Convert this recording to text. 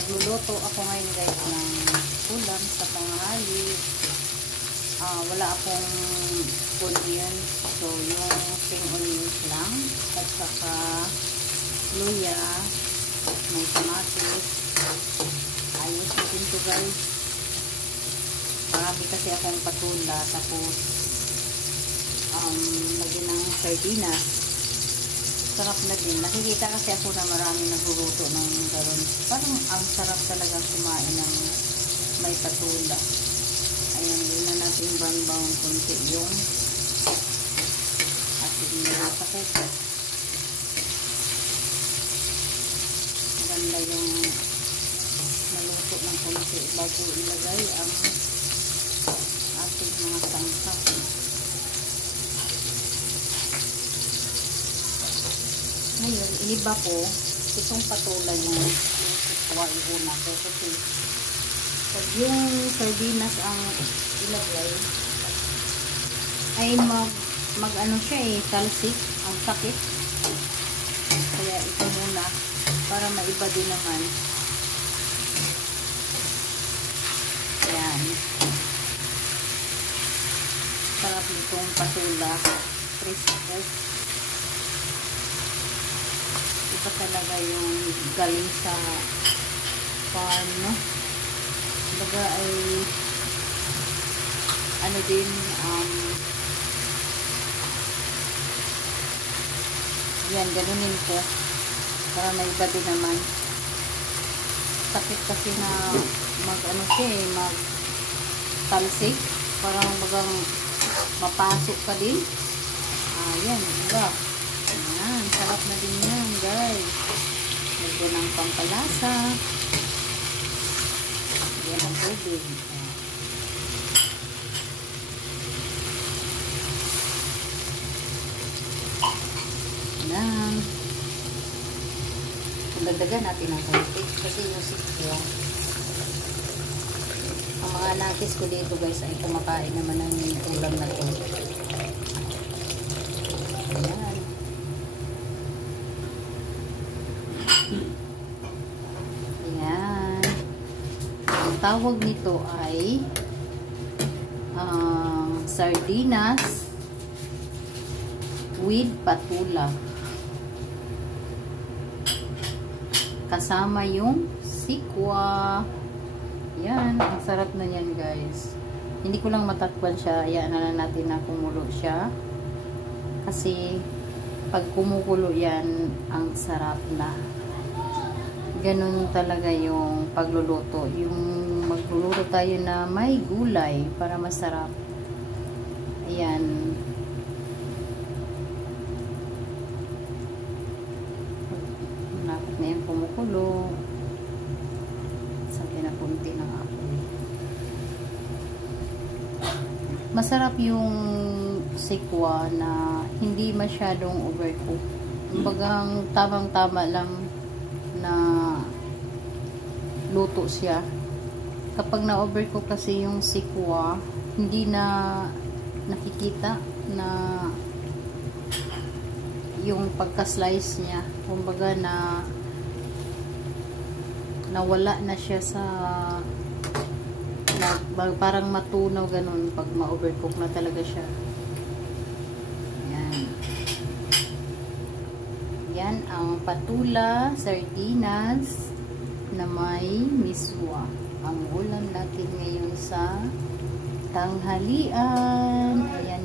Nagluluto ako ngayon guys ng ulam sa tanghali. Wala akong onion. So, yung spring onions lang. At saka luya. May kamatis. Ayos natin to guys. Marami kasi akong patula. Tapos, lagyan ng sardinas. Sarap na din. Nakikita kasi ako na marami nagluluto ng garon. Parang ang sarap talaga kumain ng may patula. Ayan, yun na natin bang konti yung ating nilata ko. Maganda yung naluto ng konti bago ilagay ang ating mga sangkap. Ngayon, iniba ko itong patula niya. Iuna ko kasi pag yung sardinas ang ilagay ay mag ano siya talsik, ang sakit. Kaya ito muna para maiba din naman. Ayan. Sarap itong patula. Crispy. Ito talaga yung galing sa farm, no? Baga ay ano din yan, ganunin ko para may iba din naman. Sakit kasi na mag ano siya mag talsik, parang bagang mapasok ka din. Yan, diba? Ayan, sarap na din yan guys. Lagyan ng pampalasa. Lagyan ng tubig. Ayan. Dagdagan natin ang konti kasi yung sikyo. Ang mga nakis ko dito guys ay kumakain naman ng ulam na ito. Ayan. Ayan. Ang tawag nito ay sardinas with patula. Kasama yung sikwa. Yan, ang sarap na yan guys. Hindi ko lang matakpan siya. Ayan na natin na kumulo siya. Kasi pag kumukulo yan, ang sarap na. Ganun talaga yung pagluluto. Yung magluluto tayo na may gulay para masarap. Ayan. Malapit na yung kumukulo. Sabi na punti ng apoy. Masarap yung sikwa na hindi masyadong overcook. Kumbagang tamang-tama lang na luto siya. Kapag na-overcook kasi yung sikwa, hindi na nakikita na yung pagka-slice niya. Kumbaga na nawala na siya sa parang matunaw ganun pag ma-overcook na talaga siya. Yan. Yan ang patula, sardinas na may miswa. Ang ulam natin ngayon sa tanghalian. Ayan